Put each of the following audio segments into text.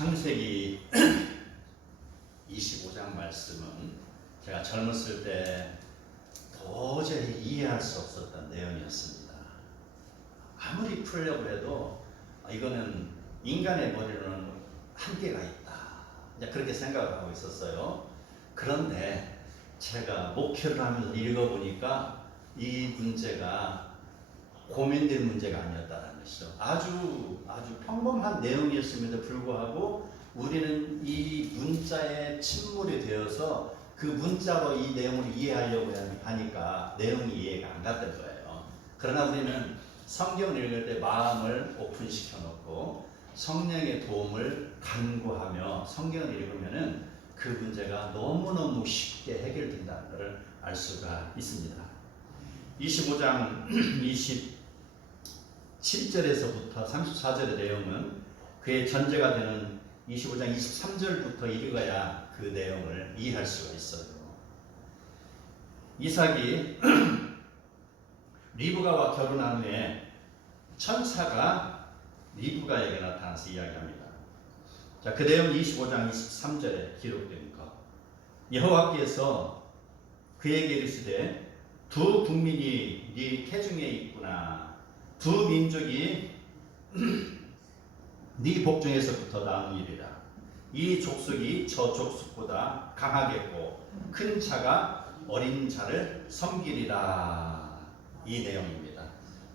창세기 25장 말씀은 제가 젊었을 때 도저히 이해할 수 없었던 내용이었습니다. 아무리 풀려고 해도 이거는 인간의 머리로는 한계가 있다, 그렇게 생각을 하고 있었어요. 그런데 제가 목회를 하면서 읽어보니까 이 문제가 고민될 문제가 아니었다는 것이죠. 아주 평범한 내용이었음에도 불구하고 우리는 이 문자에 침몰이 되어서 그 문자로 이 내용을 이해하려고 하니까 내용이 이해가 안 갔던 거예요. 그러나 우리는 성경을 읽을 때 마음을 오픈시켜 놓고 성령의 도움을 간구하며 성경을 읽으면은 그 문제가 너무너무 쉽게 해결된다는 것을 알 수가 있습니다. 25장 27절에서부터 34절의 내용은 그의 전제가 되는 25장 23절부터 읽어야 그 내용을 이해할 수가 있어요. 이삭이 리브가와 결혼한 후에 천사가 리브가에게 나타나서 이야기합니다. 자, 그 내용 25장 23절에 기록된 것. 여호와께서 그에게 이르시되 두 국민이 네 태중에 있구나. 두 민족이 네 복중에서부터 나누리라. 이 족속이 저 족속보다 강하겠고 큰 자가 어린 자를 섬기리라. 이 내용입니다.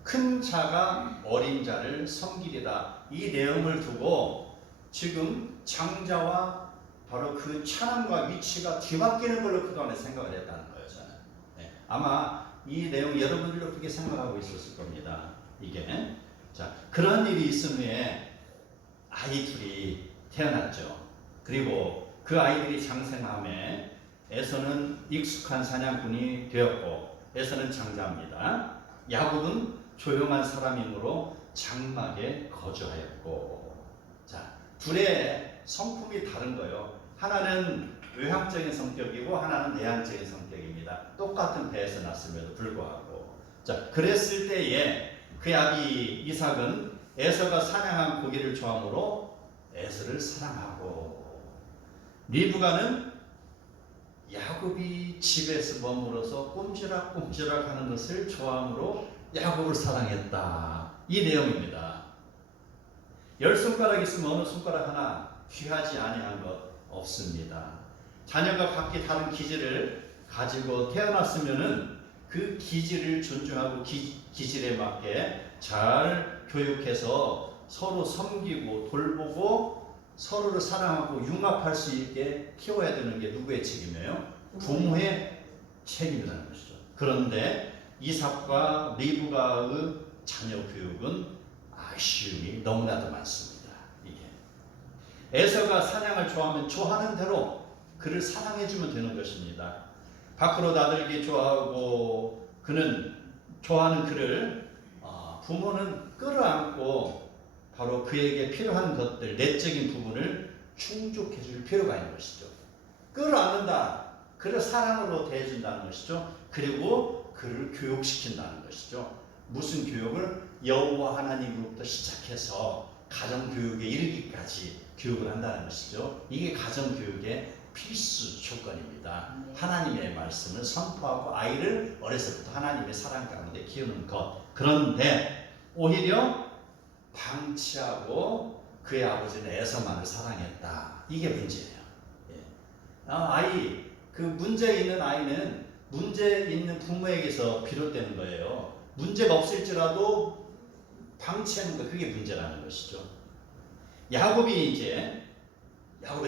큰 자가 어린 자를 섬기리라. 이 내용을 두고 지금 장자와 바로 그 차남과 위치가 뒤바뀌는 걸로 그동안에 생각을 했다는 거예요. 저는. 아마 이 내용 여러분들도 그렇게 생각하고 있었을 겁니다. 이게 자, 그런 일이 있은 후에 아이 둘이 태어났죠. 그리고 그 아이들이 장생함에 에서는 익숙한 사냥꾼이 되었고 에서는 장자입니다. 야곱은 조용한 사람이므로 장막에 거주하였고. 자, 둘의 성품이 다른 거예요. 하나는 외향적인 성격이고 하나는 내향적인 성격입니다. 똑같은 배에서 났음에도 불구하고. 자, 그랬을 때에 그의 아비 이삭은 에서가 사냥한 고기를 좋아하므로 에서를 사랑하고, 리브가는 야곱이 집에서 머물어서 꼼지락꼼지락 하는 것을 좋아하므로 야곱을 사랑했다. 이 내용입니다. 10손가락 있으면 어느 손가락 하나 귀하지 아니한 것 없습니다. 자녀가 각기 다른 기질을 가지고 태어났으면은 그 기질을 존중하고 기질에 맞게 잘 교육해서 서로 섬기고 돌보고 서로를 사랑하고 융합할 수 있게 키워야 되는 게 누구의 책임이에요? 부모의 책임이라는 것이죠. 그런데 이삭과 리브가의 자녀 교육은 아쉬움이 너무나도 많습니다. 이게 에서가 사냥을 좋아하면 좋아하는 대로 그를 사랑해주면 되는 것입니다. 밖으로 나들기 좋아하고 그는 좋아하는 그를 부모는 끌어안고 바로 그에게 필요한 것들, 내적인 부분을 충족해 줄 필요가 있는 것이죠. 끌어안는다. 그를 사랑으로 대해준다는 것이죠. 그리고 그를 교육시킨다는 것이죠. 무슨 교육을? 여호와 하나님으로부터 시작해서 가정교육에 이르기까지 교육을 한다는 것이죠. 이게 가정교육의 필수 조건입니다. 하나님의 말씀을 선포하고 아이를 어려서부터 하나님의 사랑 가운데 키우는 것. 그런데 오히려 방치하고 그의 아버지는 에서만을 사랑했다. 이게 문제예요. 그 문제 있는 아이는 문제 있는 부모에게서 비롯되는 거예요. 문제가 없을지라도 방치하는 거, 그게 문제라는 것이죠. 야곱에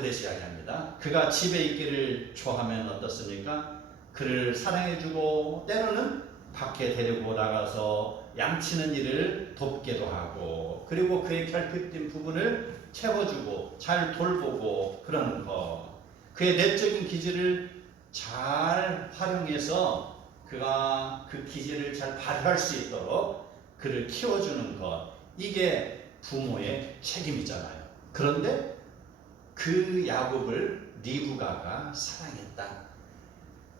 대해서 이야기합니다. 그가 집에 있기를 좋아하면 어떻습니까? 그를 사랑해주고 때로는 밖에 데리고 나가서 양치는 일을 돕기도 하고, 그리고 그의 결핍된 부분을 채워주고 잘 돌보고 그러는 것. 그의 내적인 기질을 잘 활용해서 그가 그 기질을 잘 발휘할 수 있도록 그를 키워주는 것. 이게 부모의 책임이잖아요. 그런데 그 야곱을 리브가가 사랑했다.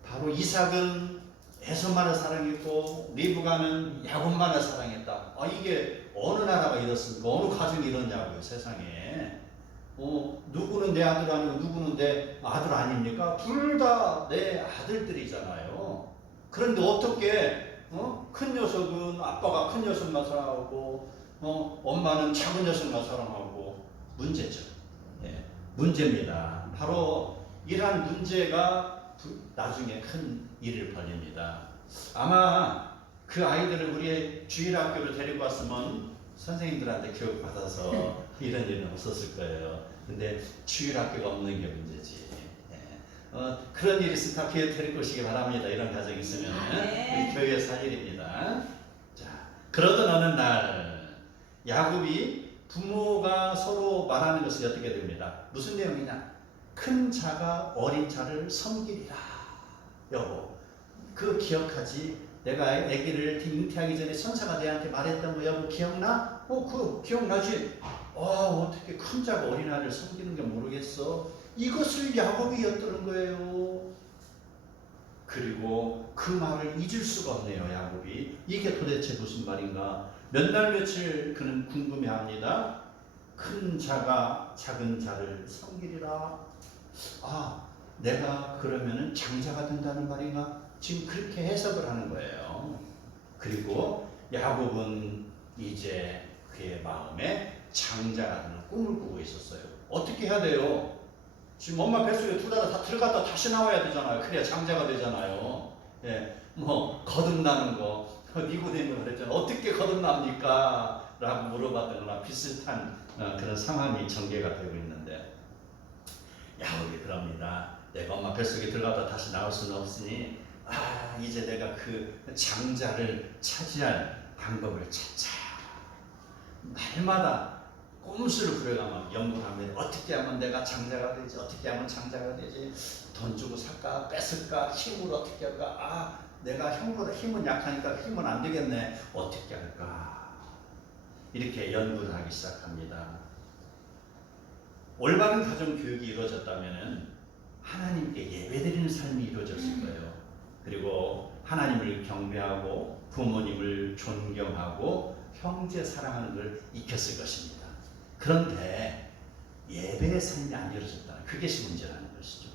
바로 이삭은 에서만을 사랑했고 리브가는 야곱만을 사랑했다. 이게 어느 나라가 이렇습니까? 어느 가정이 이러냐고요, 세상에. 누구는 내 아들 아니고 누구는 내 아들 아닙니까? 둘 다 내 아들들이잖아요. 그런데 어떻게 큰 녀석은 아빠가 큰 녀석만 사랑하고 엄마는 작은 녀석만 사랑하고 문제죠. 예, 문제입니다. 바로 이러한 문제가 나중에 큰 일을 벌립니다. 아마 그 아이들을 우리 주일학교로 데리고 왔으면 선생님들한테 교육받아서 이런 일은 없었을 거예요. 근데 주일학교가 없는 게 문제지. 그런 일이 있으면 다 교회 데리고 오시기 바랍니다. 이런 가정이 있으면 우리 교회에서 할 일입니다. 자, 그러던 어느 날 야곱이 부모가 서로 말하는 것이 어떻게 됩니다. 무슨 내용이냐? 큰 자가 어린 자를 섬기리라. 여보, 그거 기억하지? 내가 아기를 잉태하기 전에 천사가 내한테 말했던 거 여보 기억나? 그거 기억나지? 어떻게 큰 자가 어린 아이를 섬기는 게 모르겠어? 이것을 야곱이 엿드는 거예요. 그리고 그 말을 잊을 수가 없네요. 야곱이. 이게 도대체 무슨 말인가? 몇 날 며칠 그는 궁금해합니다. 큰 자가 작은 자를 섬기리라. 내가 그러면은 장자가 된다는 말인가? 지금 그렇게 해석을 하는 거예요. 그리고 야곱은 이제 그의 마음에 장자가 되는 꿈을 꾸고 있었어요. 어떻게 해야 돼요? 지금 엄마 뱃속에 둘 다 들어갔다 다시 나와야 되잖아요. 그래야 장자가 되잖아요. 예, 거듭나는 거, 니고데모가 그랬잖아요. 어떻게 거듭납니까? 라고 물어봤던 거나 비슷한 그런 상황이 전개가 되고 있는데 야곱이 그럽니다. 내가 엄마 뱃속에 들어갔다 다시 나올 수는 없으니 이제 내가 그 장자를 차지할 방법을 찾자. 날마다 꼼수를 부려가며 연구합니다. 어떻게 하면 내가 장자가 되지? 어떻게 하면 장자가 되지? 돈 주고 살까? 뺏을까? 힘으로 어떻게 할까? 내가 형보다 힘은 약하니까 힘은 안 되겠네. 어떻게 할까? 이렇게 연구를 하기 시작합니다. 올바른 가정 교육이 이루어졌다면 하나님께 예배드리는 삶이 이루어졌을 거예요. 그리고 하나님을 경배하고 부모님을 존경하고 형제 사랑하는 걸 익혔을 것입니다. 그런데 예배의 삶이 안 이루어졌다는 그것이 문제라는 것이죠.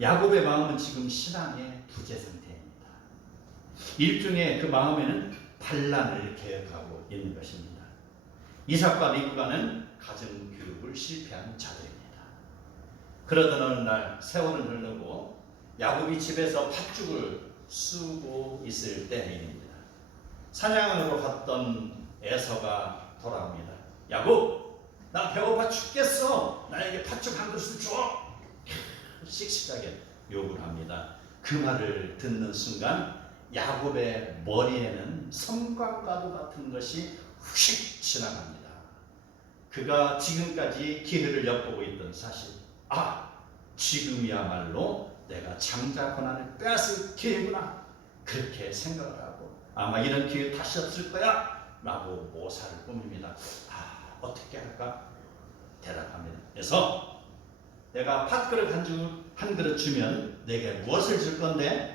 야곱의 마음은 지금 신앙의 부재 상태입니다. 일종의 그 마음에는 반란을 계획하고 있는 것입니다. 이삭과 리브가는 가정 교육을 실패한 자들입니다. 그러던 어느 날 세월은 흐르고 야곱이 집에서 팥죽을 쓰고 있을 때입니다. 사냥하러 갔던 에서가 돌아옵니다. 야곱, 나 배고파 죽겠어. 나에게 팥죽 한 그릇을 줘. 씩씩하게 요구를 합니다. 그 말을 듣는 순간 야곱의 머리에는 섬광과도 같은 것이 휙 지나갑니다. 그가 지금까지 기회를 엿보고 있던 사실, 지금이야말로 내가 장자 권한을 빼앗을 기회구나. 그렇게 생각을 하고 아마 이런 기회 다시 없을 거야 라고 모사를 꾸밉니다. 어떻게 할까? 대답합니다. 그래서 내가 팥그릇 한 그릇 주면 내게 무엇을 줄 건데?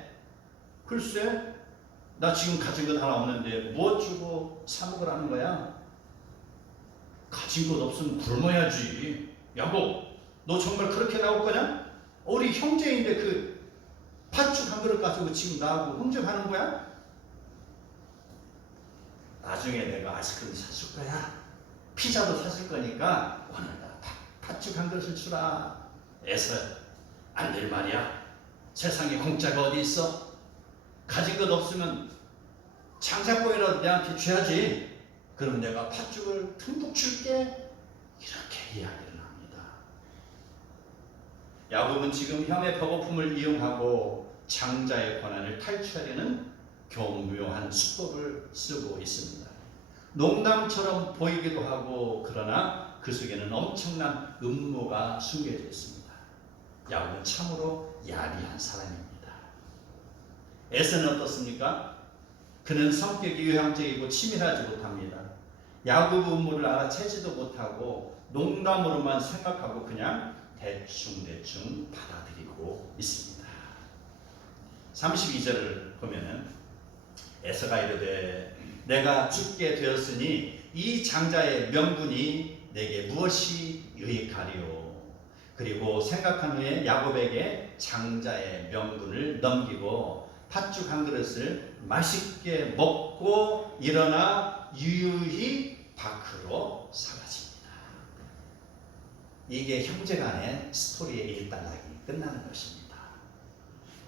글쎄, 나 지금 가진 것 하나 없는데 무엇 주고 사 먹으라는 거야? 가진 것 없으면 굶어야지. 야곱, 너 정말 그렇게 나올 거냐? 우리 형제인데 그 팥죽 한 그릇 가지고 지금 나하고 흥정하는 거야? 나중에 내가 아이스크림 사줄 거야. 피자도 사줄 거니까 오늘 팥죽 한 그릇을 주라. 애써 안 될 말이야. 세상에 공짜가 어디 있어? 가진 것 없으면 장사꾼이라도 내한테 줘야지. 그럼 내가 팥죽을 듬뿍 줄게. 이렇게 이야기를 합니다. 야곱은 지금 형의 배고픔을 이용하고 장자의 권한을 탈취하려는 교묘한 수법을 쓰고 있습니다. 농담처럼 보이기도 하고 그러나 그 속에는 엄청난 음모가 숨겨져 있습니다. 야곱은 참으로 야비한 사람입니다. 에서는 어떻습니까? 그는 성격이 유향적이고 치밀하지 못합니다. 야곱의 음모를 알아채지도 못하고 농담으로만 생각하고 그냥 대충 받아들이고 있습니다. 32절을 보면은 에서가 이르되 내가 죽게 되었으니 이 장자의 명분이 내게 무엇이 유익하리요. 그리고 생각한 후에 야곱에게 장자의 명분을 넘기고 팥죽 한 그릇을 맛있게 먹고 일어나 유유히 밖으로 사라집니다. 이게 형제간의 스토리의 일단락이 끝나는 것입니다.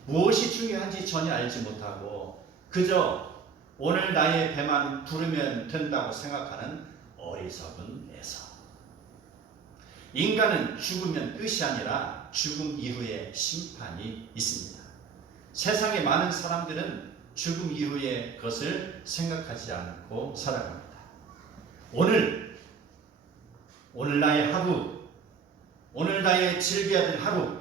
무엇이 중요한지 전혀 알지 못하고 그저 오늘 나의 배만 부르면 된다고 생각하는 어리석은 애서. 인간은 죽으면 끝이 아니라 죽음 이후에 심판이 있습니다. 세상의 많은 사람들은 죽음 이후의 것을 생각하지 않고 살아갑니다. 오늘 나의 하루, 오늘 나의 즐겨야 될 하루,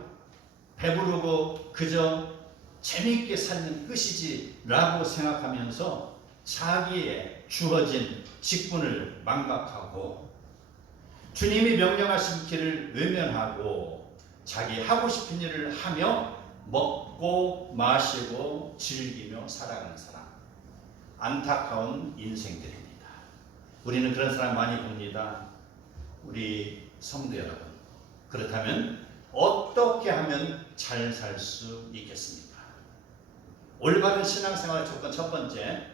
배부르고 그저 재미있게 살면 끝이지 라고 생각하면서 자기의 주어진 직분을 망각하고 주님이 명령하신 길을 외면하고 자기 하고 싶은 일을 하며 먹고 마시고 즐기며 살아가는 사람, 안타까운 인생들입니다. 우리는 그런 사람 많이 봅니다. 우리 성도 여러분, 그렇다면 어떻게 하면 잘 살 수 있겠습니까? 올바른 신앙생활의 조건 첫 번째,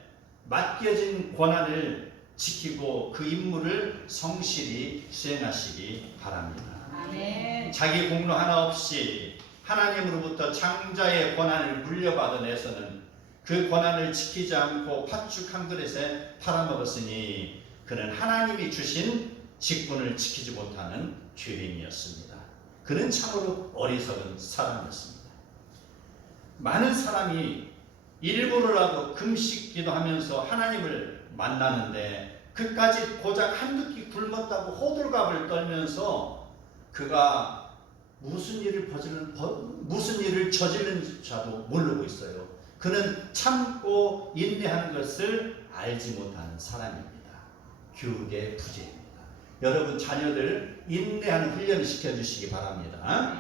맡겨진 권한을 지키고 그 임무를 성실히 수행하시기 바랍니다. 아멘. 자기 공로 하나 없이 하나님으로부터 장자의 권한을 물려받은 에서는 그 권한을 지키지 않고 팥죽 한 그릇에 팔아먹었으니 그는 하나님이 주신 직분을 지키지 못하는 죄인이었습니다. 그는 참으로 어리석은 사람이었습니다. 많은 사람이 일부러라도 금식 기도하면서 하나님을 만나는데 그까지 고작 한두 끼 굶었다고 호들갑을 떨면서 그가 무슨 일을 저지른 자도 모르고 있어요. 그는 참고 인내하는 것을 알지 못하는 사람입니다. 교육의 부재입니다. 여러분 자녀들 인내하는 훈련을 시켜주시기 바랍니다.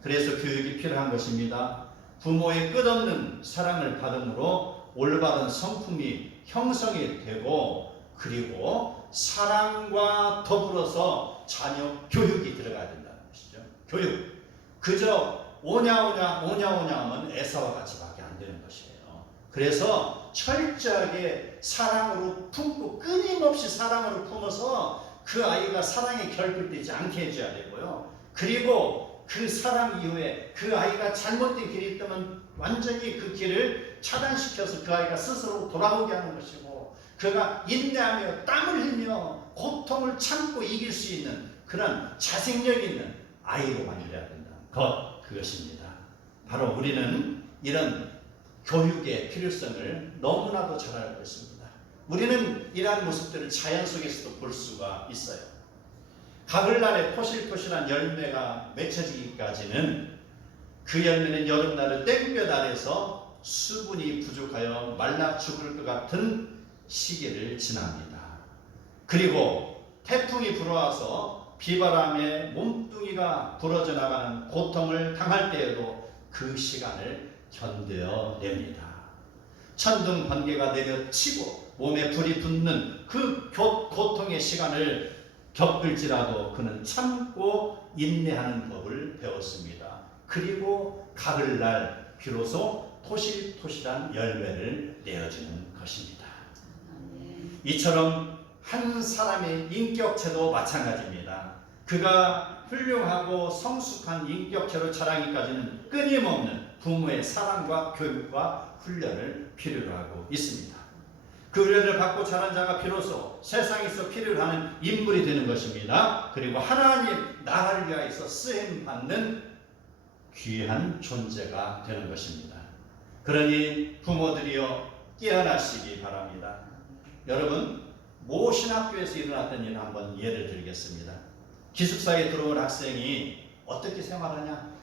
그래서 교육이 필요한 것입니다. 부모의 끝없는 사랑을 받음으로 올바른 성품이 형성이 되고 그리고 사랑과 더불어서 자녀 교육이 들어가야 된다는 것이죠. 교육. 그저 오냐오냐 하면 에사와 같이밖에 안 되는 것이에요. 그래서 철저하게 사랑으로 품고 끊임없이 사랑으로 품어서 그 아이가 사랑에 결핍되지 않게 해줘야 되고요. 그리고 그 사랑 이후에 그 아이가 잘못된 길이 있다면 완전히 그 길을 차단시켜서 그 아이가 스스로 돌아오게 하는 것이고 그가 인내하며 땀을 흘리며 고통을 참고 이길 수 있는 그런 자생력 있는 아이로 만들어야 된다는 그것입니다. 바로 우리는 이런 교육의 필요성을 너무나도 잘 알고 있습니다. 우리는 이러한 모습들을 자연 속에서도 볼 수가 있어요. 가을날에 토실토실한 열매가 맺혀지기까지는 그 열매는 여름날의 땡볕 아래서 수분이 부족하여 말라 죽을 것 같은 시기를 지납니다. 그리고 태풍이 불어와서 비바람에 몸뚱이가 부러져 나가는 고통을 당할 때에도 그 시간을 견뎌냅니다. 천둥 번개가 내려치고 몸에 불이 붙는 그 고통의 시간을 겪을지라도 그는 참고 인내하는 법을 배웠습니다. 그리고 가을날 비로소 토실토실한 열매를 내어주는 것입니다. 이처럼 한 사람의 인격체도 마찬가지입니다. 그가 훌륭하고 성숙한 인격체로 자라기까지는 끊임없는 부모의 사랑과 교육과 훈련을 필요로 하고 있습니다. 그 훈련을 받고 자란 자가 비로소 세상에서 필요로 하는 인물이 되는 것입니다. 그리고 하나님 나라를 위하여서 쓰임받는 귀한 존재가 되는 것입니다. 그러니 부모들이여 깨어나시기 바랍니다. 여러분 모 신학교에서 일어났던 일을 한번 예를 들겠습니다. 기숙사에 들어온 학생이 어떻게 생활하냐?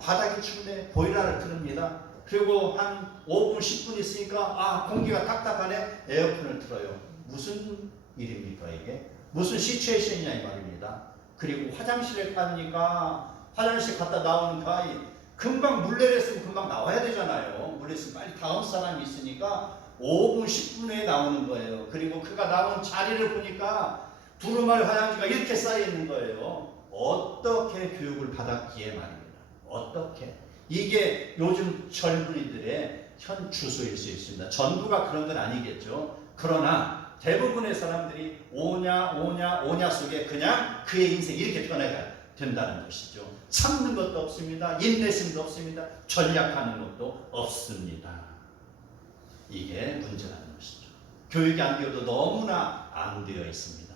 바닥이 춥네. 보일러를 틀습니다. 그리고 한 5분 10분 있으니까 공기가 딱딱하네. 에어컨을 틀어요. 무슨 일입니까 이게? 무슨 시츄에이션이냐 이 말입니다. 그리고 화장실에 가니까 화장실 갔다 나오는 그 아이 금방 물 내렸으면 금방 나와야 되잖아요. 물 내렸으면 빨리 다음 사람이 있으니까 5분 10분 후에 나오는 거예요. 그리고 그가 나온 자리를 보니까 두루마리 화장지가 이렇게 쌓여 있는 거예요. 어떻게 교육을 받았기에 말입니다. 어떻게? 이게 요즘 젊은이들의 현 주소일 수 있습니다. 전부가 그런 건 아니겠죠. 그러나 대부분의 사람들이 오냐 속에 그냥 그의 인생이 이렇게 변해가 된다는 것이죠. 참는 것도 없습니다. 인내심도 없습니다. 전략하는 것도 없습니다. 이게 문제라는 것이죠. 교육이 안 되어도 너무나 안 되어 있습니다.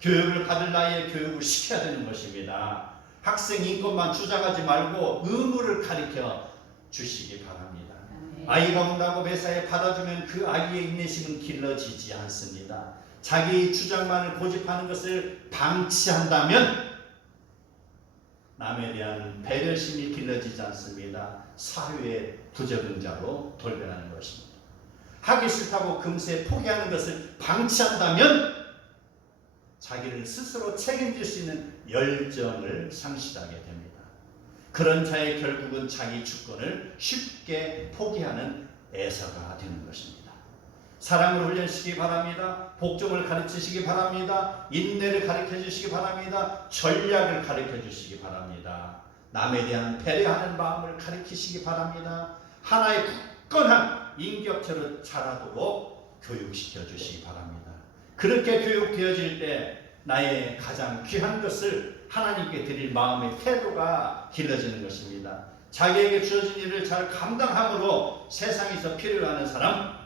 교육을 받을 나이에 교육을 시켜야 되는 것입니다. 학생 인권만 주장하지 말고 의무를 가르쳐 주시기 바랍니다. 아이가 온다고 매사에 받아주면 그 아이의 인내심은 길러지지 않습니다. 자기 주장만을 고집하는 것을 방치한다면 남에 대한 배려심이 길러지지 않습니다. 사회의 부적응자로 돌변하는 것입니다. 하기 싫다고 금세 포기하는 것을 방치한다면 자기를 스스로 책임질 수 있는 열정을 상실하게 됩니다. 그런 자의 결국은 자기 주권을 쉽게 포기하는 애서가 되는 것입니다. 사랑을 훈련시키기 바랍니다. 복종을 가르치시기 바랍니다. 인내를 가르쳐 주시기 바랍니다. 전략을 가르쳐 주시기 바랍니다. 남에 대한 배려하는 마음을 가르치시기 바랍니다. 하나의 굳건한 인격체로 자라도록 교육시켜 주시기 바랍니다. 그렇게 교육되어질 때 나의 가장 귀한 것을 하나님께 드릴 마음의 태도가 길러지는 것입니다. 자기에게 주어진 일을 잘 감당함으로 세상에서 필요로 하는 사람,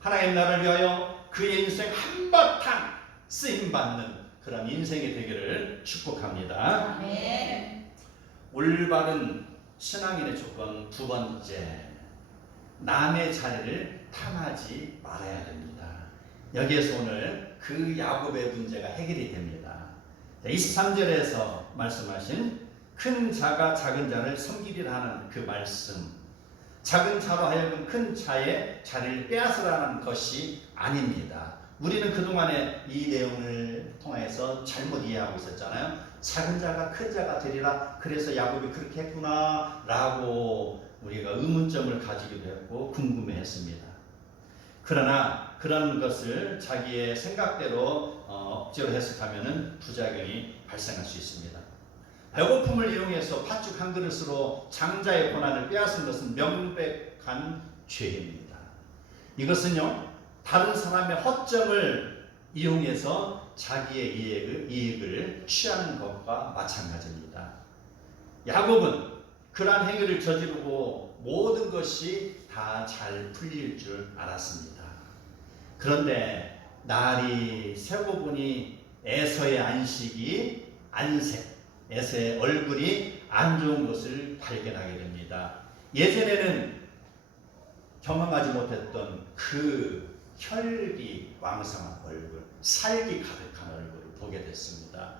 하나님 나라를 위하여 그의 인생 한바탕 쓰임받는 그런 인생이 되기를 축복합니다. 아멘. 올바른 신앙인의 조건 두 번째, 남의 자리를 탐하지 말아야 됩니다. 여기에서 오늘 그 야곱의 문제가 해결이 됩니다. 23절에서 말씀하신 큰 자가 작은 자를 섬기리라 하는 그 말씀, 작은 자로 하여금 큰 자의 자리를 빼앗으라는 것이 아닙니다. 우리는 그동안에 이 내용을 통해서 잘못 이해하고 있었잖아요. 작은 자가 큰 자가 되리라, 그래서 야곱이 그렇게 했구나 라고 우리가 의문점을 가지기도 했고 궁금해했습니다. 그러나 그런 것을 자기의 생각대로 억지로 해석하면 부작용이 발생할 수 있습니다. 배고픔을 이용해서 팥죽 한 그릇으로 장자의 고난을 빼앗은 것은 명백한 죄입니다. 이것은요, 다른 사람의 허점을 이용해서 자기의 이익을 취하는 것과 마찬가지입니다. 야곱은 그러한 행위를 저지르고 모든 것이 다 잘 풀릴 줄 알았습니다. 그런데 날이 새고 보니 에서의 안식이 에서의 얼굴이 안 좋은 것을 발견하게 됩니다. 예전에는 경험하지 못했던 그 혈기 왕성한 얼굴, 살기 가득한 얼굴을 보게 됐습니다.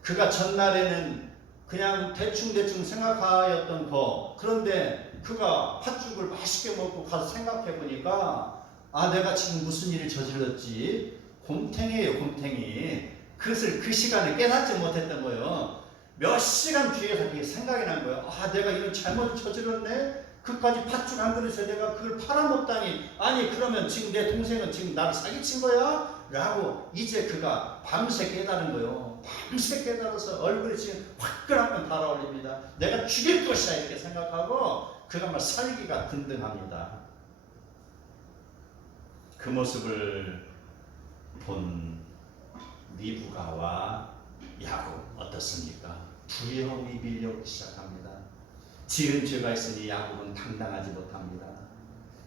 그가 전날에는 그냥 대충 생각하였던 거, 그런데 그가 팥죽을 맛있게 먹고 가서 생각해 보니까 내가 지금 무슨 일을 저질렀지? 곰탱이에요, 곰탱이. 그것을 그 시간에 깨닫지 못했던 거예요. 몇 시간 뒤에서 그게 생각이 난 거예요. 내가 이런 잘못을 저질렀네? 그까지 팥죽 한 그릇에 내가 그걸 팔아먹다니. 아니, 그러면 지금 내 동생은 지금 나를 사기친 거야? 라고 이제 그가 밤새 깨달은 거예요. 밤새 깨달아서 얼굴이 지금 화끈하게 달아올립니다. 내가 죽일 것이야 이렇게 생각하고 그가 막 살기가 등등합니다. 그 모습을 본 리브가와 야곱 어떻습니까? 두려움이 밀려오기 시작합니다. 지은 죄가 있으니 야곱은 당당하지 못합니다.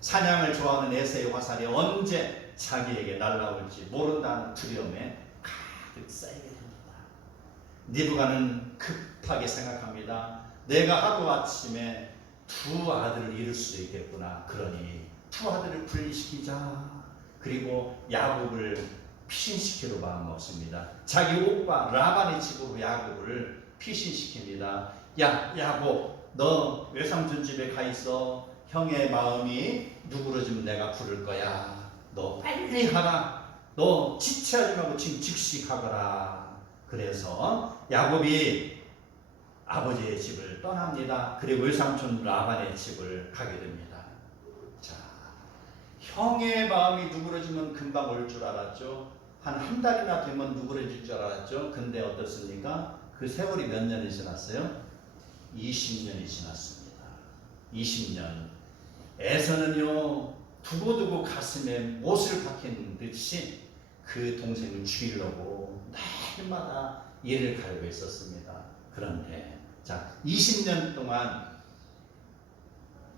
사냥을 좋아하는 에서의 화살이 언제 자기에게 날아올지 모른다는 두려움에 가득 쌓이게 됩니다. 리브가는 급하게 생각합니다. 내가 하루아침에 두 아들을 잃을 수 있겠구나. 그러니 두 아들을 분리시키자. 그리고 야곱을 피신시키려 마음먹습니다. 자기 오빠 라반의 집으로 야곱을 피신시킵니다. 야곱, 너 외삼촌 집에 가 있어. 형의 마음이 누그러지면 내가 부를 거야. 너 빨리 가라. 너 지체하지 말고 지금 즉시 가거라. 그래서 야곱이 아버지의 집을 떠납니다. 그리고 외삼촌 라반의 집을 가게 됩니다. 자, 형의 마음이 누그러지면 금방 올 줄 알았죠. 한 달이나 되면 누그러질 줄 알았죠. 근데 어떻습니까? 그 세월이 몇 년이 지났어요? 20년이 지났습니다. 20년. 에서는요, 두고두고 가슴에 못을 박힌 듯이 그 동생을 죽이려고 날마다 얘를 갈고 있었습니다. 그런데, 자, 20년 동안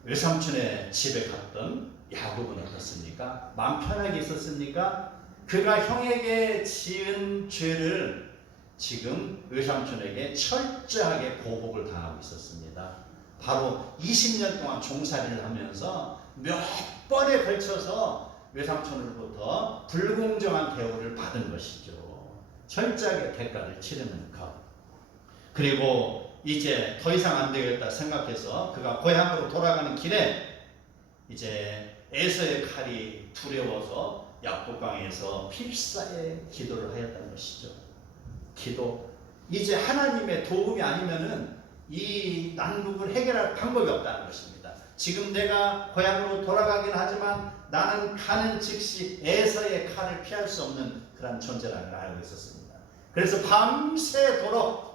외삼촌의 집에 갔던 야곱은 어떻습니까? 마음 편하게 있었습니까? 그가 형에게 지은 죄를 지금 외삼촌에게 철저하게 보복을 당하고 있었습니다. 바로 20년 동안 종살이를 하면서 몇 번에 걸쳐서 외삼촌으로부터 불공정한 대우를 받은 것이죠. 철저하게 대가를 치르는 것. 그리고 이제 더 이상 안 되겠다 생각해서 그가 고향으로 돌아가는 길에 이제 에서의 칼이 두려워서 야복강에서 필사의 기도를 하였다는 것이죠. 기도. 이제 하나님의 도움이 아니면은 이 난국을 해결할 방법이 없다는 것입니다. 지금 내가 고향으로 돌아가긴 하지만 나는 가는 즉시 에서의 칼을 피할 수 없는 그런 존재라는 걸 알고 있었습니다. 그래서 밤새도록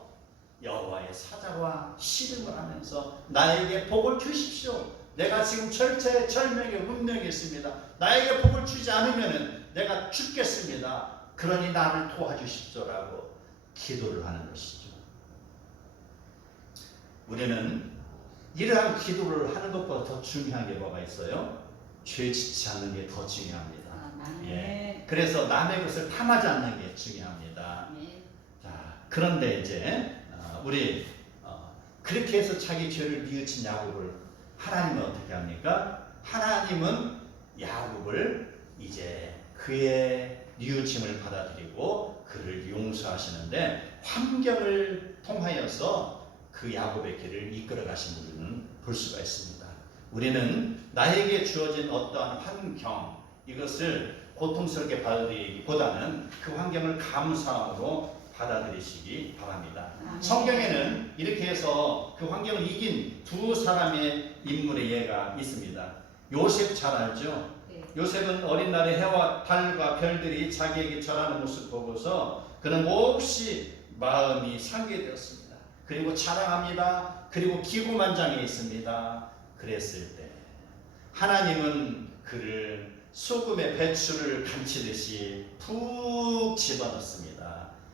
여호와의 사자와 씨름을 하면서 나에게 복을 주십시오. 내가 지금 철저히 절명에 운명이 있습니다. 나에게 복을 주지 않으면 내가 죽겠습니다. 그러니 나를 도와주십시오라고 기도를 하는 것이죠. 우리는 이러한 기도를 하는 것보다 더 중요한 게 뭐가 있어요? 죄 짓지 않는 게 더 중요합니다. 예. 그래서 남의 것을 탐하지 않는 게 중요합니다. 자, 그런데 이제 우리 그렇게 해서 자기 죄를 뉘우친 야곱을 하나님은 어떻게 합니까? 하나님은 야곱을 이제 그의 뉘우침을 받아들이고 그를 용서하시는데 환경을 통하여서 그 야곱의 길을 이끌어 가신 우리는 볼 수가 있습니다. 우리는 나에게 주어진 어떠한 환경, 이것을 고통스럽게 받아들이기보다는 그 환경을 감사함으로 받아들이시기 바랍니다. 성경에는 이렇게 해서 그 환경을 이긴 두 사람의 인물의 예가 있습니다. 요셉 잘 알죠? 네. 요셉은 어린 날에 해와 달과 별들이 자기에게 절하는 모습 보고서 그는 몹시 마음이 상괴되었습니다. 그리고 자랑합니다. 그리고 기고만장해 있습니다. 그랬을 때 하나님은 그를 소금에 배추를 감치듯이 푹 집어넣습니다.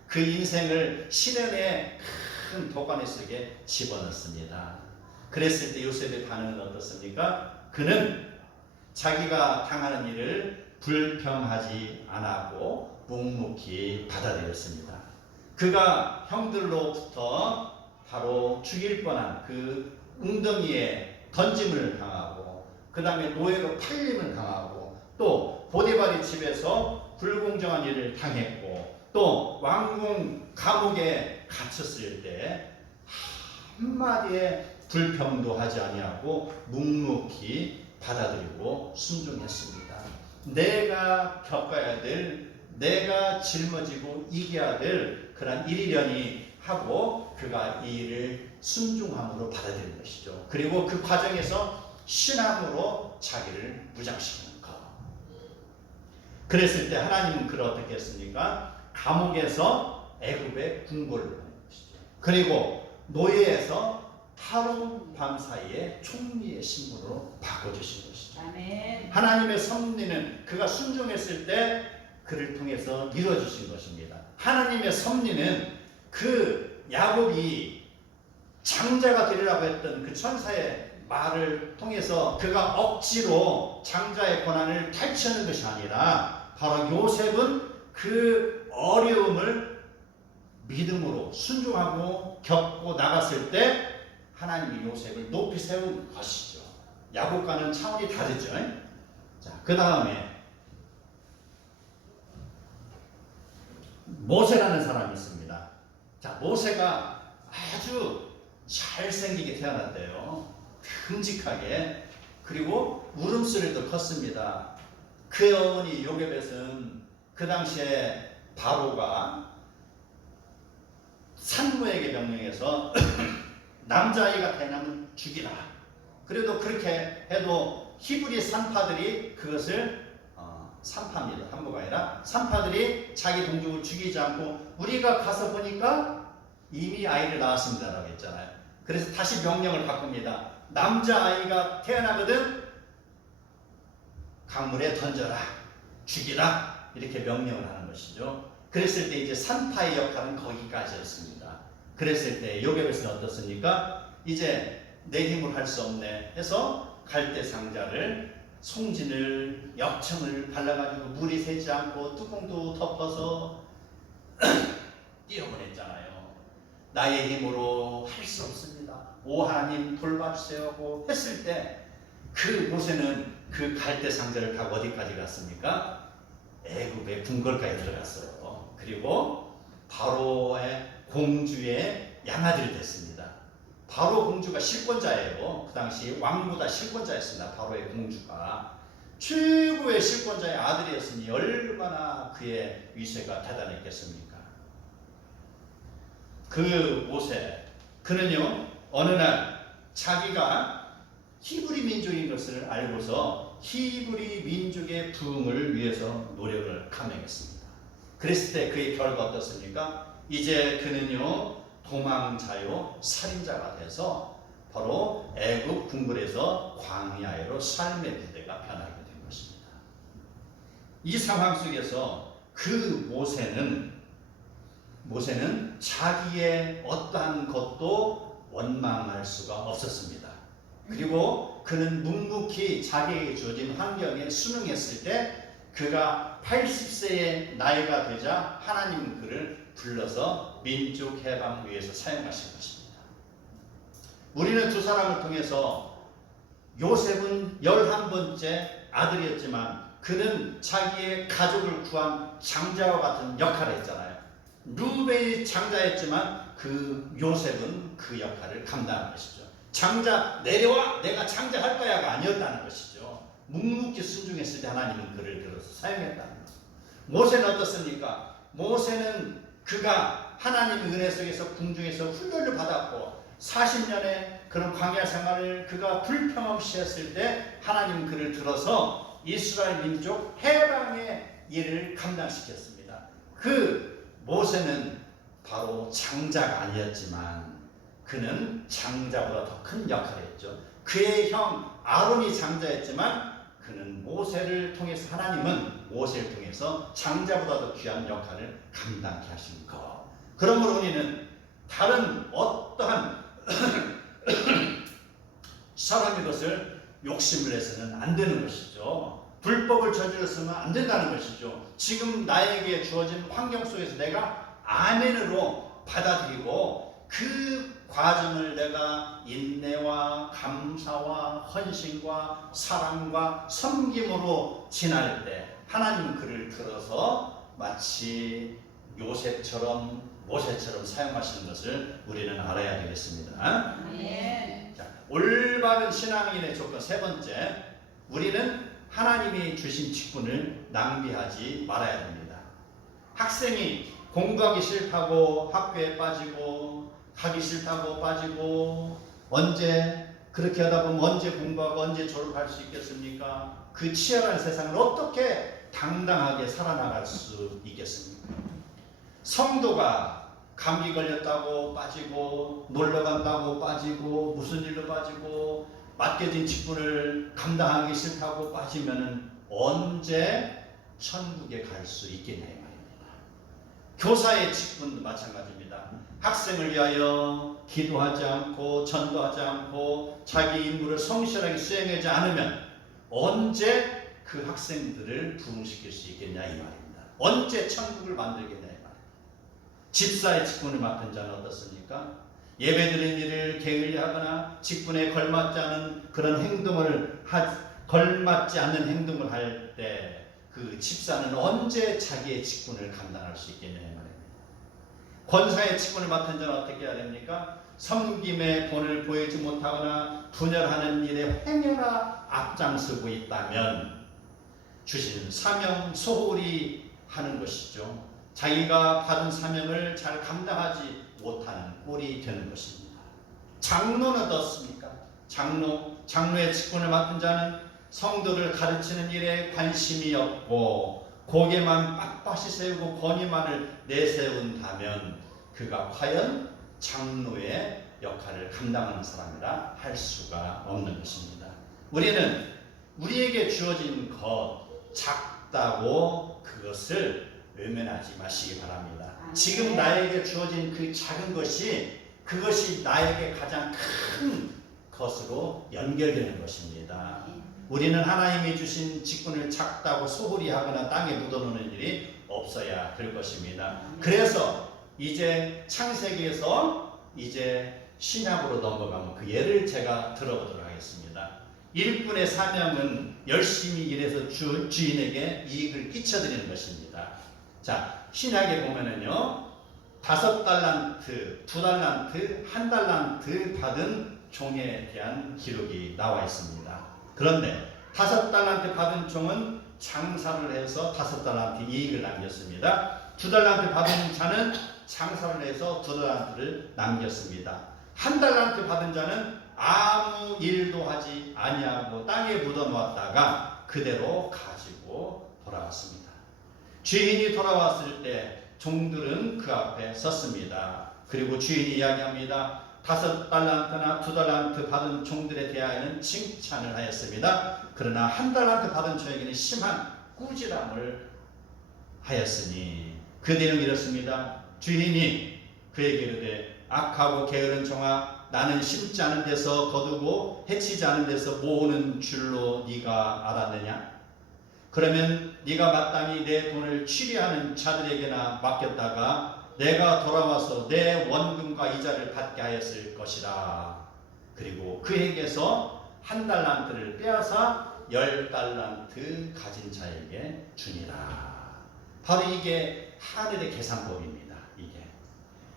그 인생을 시련의 큰 도가니 속에 집어넣습니다. 그랬을 때 요셉의 반응은 어떻습니까? 그는 자기가 당하는 일을 불평하지 않았고 묵묵히 받아들였습니다. 그가 형들로부터 바로 죽일 뻔한 그 웅덩이에 던짐을 당하고 그 다음에 노예로 팔림을 당하고 또 보디발의 집에서 불공정한 일을 당했고 또 왕궁 감옥에 갇혔을 때 한마디의 불평도 하지 아니하고 묵묵히 받아들이고 순종했습니다. 내가 겪어야 될, 내가 짊어지고 이겨야 될 그런 일이려니 하고 그가 이 일을 순종함으로 받아들인 것이죠. 그리고 그 과정에서 신앙으로 자기를 무장시키는 것. 그랬을 때 하나님은 그를 어떻게 했습니까? 감옥에서 애굽의 궁궐을 보낸 것이죠. 그리고 노예에서 하루 밤 사이에 총리의 신분으로 바꿔주신 것이죠. 아멘. 하나님의 섭리는 그가 순종했을 때 그를 통해서 이루어주신 것입니다. 하나님의 섭리는 그 야곱이 장자가 되리라고 했던 그 천사의 말을 통해서 그가 억지로 장자의 권한을 탈취하는 것이 아니라 바로 요셉은 그 어려움을 믿음으로 순종하고 겪고 나갔을 때 하나님이 요셉을 높이 세운 것이죠. 야곱과는 차원이 다르죠. 자, 그 다음에 모세라는 사람이 있습니다. 자, 모세가 아주 잘생기게 태어났대요. 큼직하게. 그리고 울음소리도 컸습니다. 그의 어머니 요게벳은 그 당시에 바로가 산모에게 명령해서 남자아이가 태어나면 죽이라. 그래도 그렇게 해도 히브리 산파들이 그것을 산파입니다. 산모가 아니라 산파들이 자기 동족을 죽이지 않고 우리가 가서 보니까 이미 아이를 낳았습니다라고 했잖아요. 그래서 다시 명령을 바꿉니다. 남자아이가 태어나거든 강물에 던져라, 죽이라 이렇게 명령을 하는 것이죠. 그랬을 때 이제 산파의 역할은 거기까지였습니다. 그랬을 때 요괴에서는 어떻습니까? 이제 내 힘으로 할 수 없네 해서 갈대 상자를 송진을 역청을 발라가지고 물이 새지 않고 뚜껑도 덮어서 띄어보냈잖아요. 나의 힘으로 할 수 없습니다. 오 하나님 돌봐주세요 하고 했을 때 그 모세는 그 갈대 상자를 타고 어디까지 갔습니까? 애굽의 궁궐까지 들어갔어요. 그리고 바로의 공주의 양아들이 됐습니다. 바로 공주가 실권자예요. 그 당시 왕보다 실권자였습니다. 바로의 공주가 최고의 실권자의 아들이었으니 얼마나 그의 위세가 대단했겠습니까? 그 모세, 그는요 어느 날 자기가 히브리 민족인 것을 알고서 히브리 민족의 부흥을 위해서 노력을 감행했습니다. 그랬을 때 그의 결과가 어떻습니까? 이제 그는요 도망자요 살인자가 돼서 바로 애굽 궁궐에서 광야로 삶의 무대가 변하게 된 것입니다. 이 상황 속에서 그 모세는 자기의 어떠한 것도 원망할 수가 없었습니다. 그리고 그는 묵묵히 자기에게 주어진 환경에 순응했을 때 그가 80세의 나이가 되자 하나님은 그를 불러서 민족 해방을 위해서 사용하신 것입니다. 우리는 두 사람을 통해서 요셉은 11번째 아들이었지만 그는 자기의 가족을 구한 장자와 같은 역할을 했잖아요. 루벤이 장자였지만 그 요셉은 그 역할을 감당한 것이죠. 장자 내려와 내가 장자할 거야가 아니었다는 것이죠. 묵묵히 순종했을 때 하나님은 그를 들어서 사용했다는 것. 모세는 어떻습니까? 모세는 그가 하나님의 은혜 속에서 궁중에서 훈련을 받았고 40년의 그런 광야 생활을 그가 불평없이 했을 때 하나님은 그를 들어서 이스라엘 민족 해방의 일을 감당시켰습니다. 그 모세는 바로 장자가 아니었지만 그는 장자보다 더 큰 역할을 했죠. 그의 형 아론이 장자였지만 그는 모세를 통해서 하나님은 모세를 통해서 장자보다 더 귀한 역할을 감당케 하신 것. 그러므로 우리는 다른 어떠한 사람의 것을 욕심을 해서는 안 되는 것이죠. 불법을 저질렀으면 안 된다는 것이죠. 지금 나에게 주어진 환경 속에서 내가 아멘으로 받아들이고 그 과정을 내가 인내와 감사와 헌신과 사랑과 섬김으로 지날 때 하나님은 그를 들어서 마치 요셉처럼 모세처럼 사용하시는 것을 우리는 알아야 되겠습니다. 네. 자, 올바른 신앙인의 조건 세 번째, 우리는 하나님이 주신 직분을 낭비하지 말아야 됩니다. 학생이 공부하기 싫다고 학교에 빠지고 가기 싫다고 빠지고 언제 그렇게 하다 보면 언제 공부하고 언제 졸업할 수 있겠습니까? 그 치열한 세상을 어떻게 당당하게 살아나갈 수 있겠습니까? 성도가 감기 걸렸다고 빠지고 놀러 간다고 빠지고 무슨 일로 빠지고 맡겨진 직분을 감당하기 싫다고 빠지면은 언제 천국에 갈 수 있겠냐 이 말입니다. 교사의 직분도 마찬가지입니다. 학생을 위하여 기도하지 않고 전도하지 않고 자기 임무를 성실하게 수행하지 않으면 언제 그 학생들을 부흥시킬 수 있겠냐 이 말입니다. 언제 천국을 만들겠냐 이 말입니다. 집사의 직분을 맡은 자는 어떻습니까? 예배드리는 일을 게을리하거나 직분에 걸맞지 않은 그런 행동을 걸맞지 않는 행동을 할 때 그 집사는 언제 자기의 직분을 감당할 수 있겠냐 이 말입니다. 권사의 직분을 맡은 자는 어떻게 해야 됩니까? 섬김의 본을 보이지 못하거나 분열하는 일에 행여나 앞장서고 있다면 주시는 사명 소홀히 하는 것이죠. 자기가 받은 사명을 잘 감당하지 못하는 꼴이 되는 것입니다. 장로는 어떻습니까? 장로의 직분을 맡은 자는 성도를 가르치는 일에 관심이 없고 고개만 빳빳이 세우고 권위만을 내세운다면 그가 과연 장로의 역할을 감당하는 사람이라 할 수가 없는 것입니다. 우리는 우리에게 주어진 것 작다고 그것을 외면하지 마시기 바랍니다. 지금 나에게 주어진 그 작은 것이 그것이 나에게 가장 큰 것으로 연결되는 것입니다. 우리는 하나님이 주신 직분을 작다고 소홀히 하거나 땅에 묻어놓는 일이 없어야 될 것입니다. 그래서 이제 창세기에서 이제 신약으로 넘어가면 그 예를 제가 들어보도록 하겠습니다. 일꾼의 사명은 열심히 일해서 주인에게 이익을 끼쳐드리는 것입니다. 자, 신약에 보면은요, 5달란트, 2달란트, 1달란트 받은 종에 대한 기록이 나와 있습니다. 그런데 5달란트 받은 종은 장사를 해서 5달란트 이익을 남겼습니다. 2달란트 받은 자는 장사를 해서 2달란트를 남겼습니다. 1달란트 받은 자는 아무 일도 하지 아니하고 땅에 묻어놓았다가 그대로 가지고 돌아왔습니다. 주인이 돌아왔을 때 종들은 그 앞에 섰습니다. 그리고 주인이 이야기합니다. 5달란트나 2달란트 받은 종들에 대하여는 칭찬을 하였습니다. 그러나 1달란트 받은 종에게는 심한 꾸지람을 하였으니 그 내용이 이렇습니다. 주인이 그에게 이르되 악하고 게으른 종아, 나는 심지 않은 데서 거두고 해치지 않은 데서 모으는 줄로 네가 알았느냐? 그러면 네가 마땅히 내 돈을 취리하는 자들에게나 맡겼다가 내가 돌아와서 내 원금과 이자를 받게 하였을 것이라. 그리고 그에게서 1달란트를 빼앗아 10달란트 가진 자에게 주니라. 바로 이게 하늘의 계산법입니다. 이게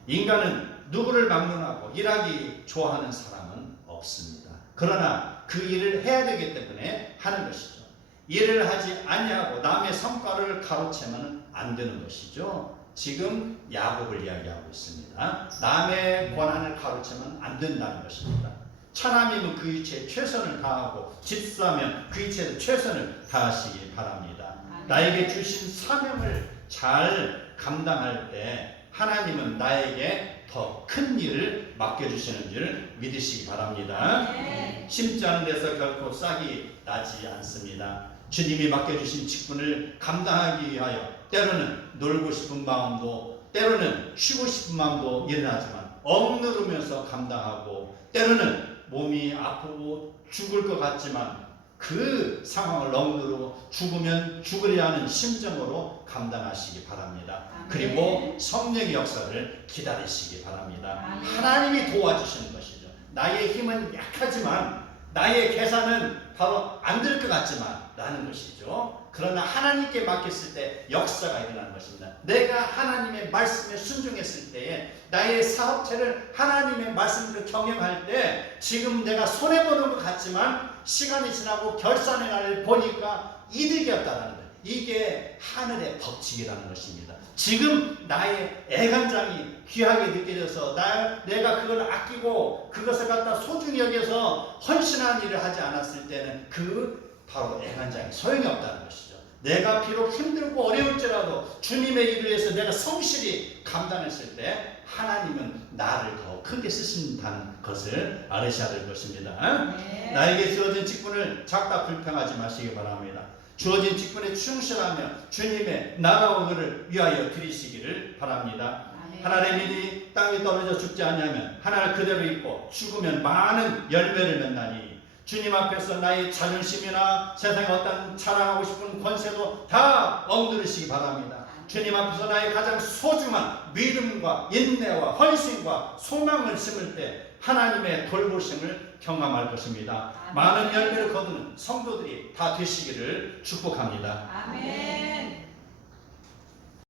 인간은 누구를 막론하고 일하기 좋아하는 사람은 없습니다. 그러나 그 일을 해야 되기 때문에 하는 것이죠. 일을 하지 아니하고 남의 성과를 가로채면 안 되는 것이죠. 지금 야곱을 이야기하고 있습니다. 남의 권한을 가로채면 안 된다는 것입니다. 차남이면 그 이치에 최선을 다하고 집사면 그 이치에 최선을 다하시기 바랍니다. 나에게 주신 사명을 잘 감당할 때 하나님은 나에게 더 큰 일을 맡겨주시는 줄 믿으시기 바랍니다. 심지 않은 데서 결코 싹이 나지 않습니다. 주님이 맡겨주신 직분을 감당하기 위하여 때로는 놀고 싶은 마음도 때로는 쉬고 싶은 마음도 일어나지만 억누르면서 감당하고 때로는 몸이 아프고 죽을 것 같지만 그 상황을 억누르고 죽으면 죽으려 하는 심정으로 감당하시기 바랍니다. 그리고 성령의 역사를 기다리시기 바랍니다. 하나님이 도와주시는 것이죠. 나의 힘은 약하지만 나의 계산은 바로 안 될 것 같지만 라는 것이죠. 그러나 하나님께 맡겼을 때 역사가 일어나는 것입니다. 내가 하나님의 말씀에 순종했을 때에 나의 사업체를 하나님의 말씀으로 경영할 때 지금 내가 손해보는 것 같지만 시간이 지나고 결산의 날을 보니까 이득이 없다는 거예요. 이게 하늘의 법칙이라는 것입니다. 지금 나의 애간장이 귀하게 느껴져서 내가 그걸 아끼고 그것을 갖다 소중히 여겨서 헌신한 일을 하지 않았을 때는 그 바로 애간장이 소용이 없다는 것이죠. 내가 비록 힘들고 어려울지라도 주님의 일을 위해서 내가 성실히 감당했을 때 하나님은 나를 더 크게 쓰신다는 것을 알으셔야 될 것입니다. 나에게 주어진 직분을 작다 불평하지 마시기 바랍니다. 주어진 직분에 충실하며 주님의 나라와 의를 위하여 드리시기를 바랍니다. 하나님의 일이 땅에 떨어져 죽지 않냐면 하나를 그대로 있고 죽으면 많은 열매를 맺나니 주님 앞에서 나의 자존심이나 세상에 어떤 자랑하고 싶은 권세도 다 억누르시기 바랍니다. 주님 앞에서 나의 가장 소중한 믿음과 인내와 헌신과 소망을 심을 때 하나님의 돌보심을 경험할 것입니다. 많은 열매를 거두는 성도들이 다 되시기를 축복합니다. 아멘.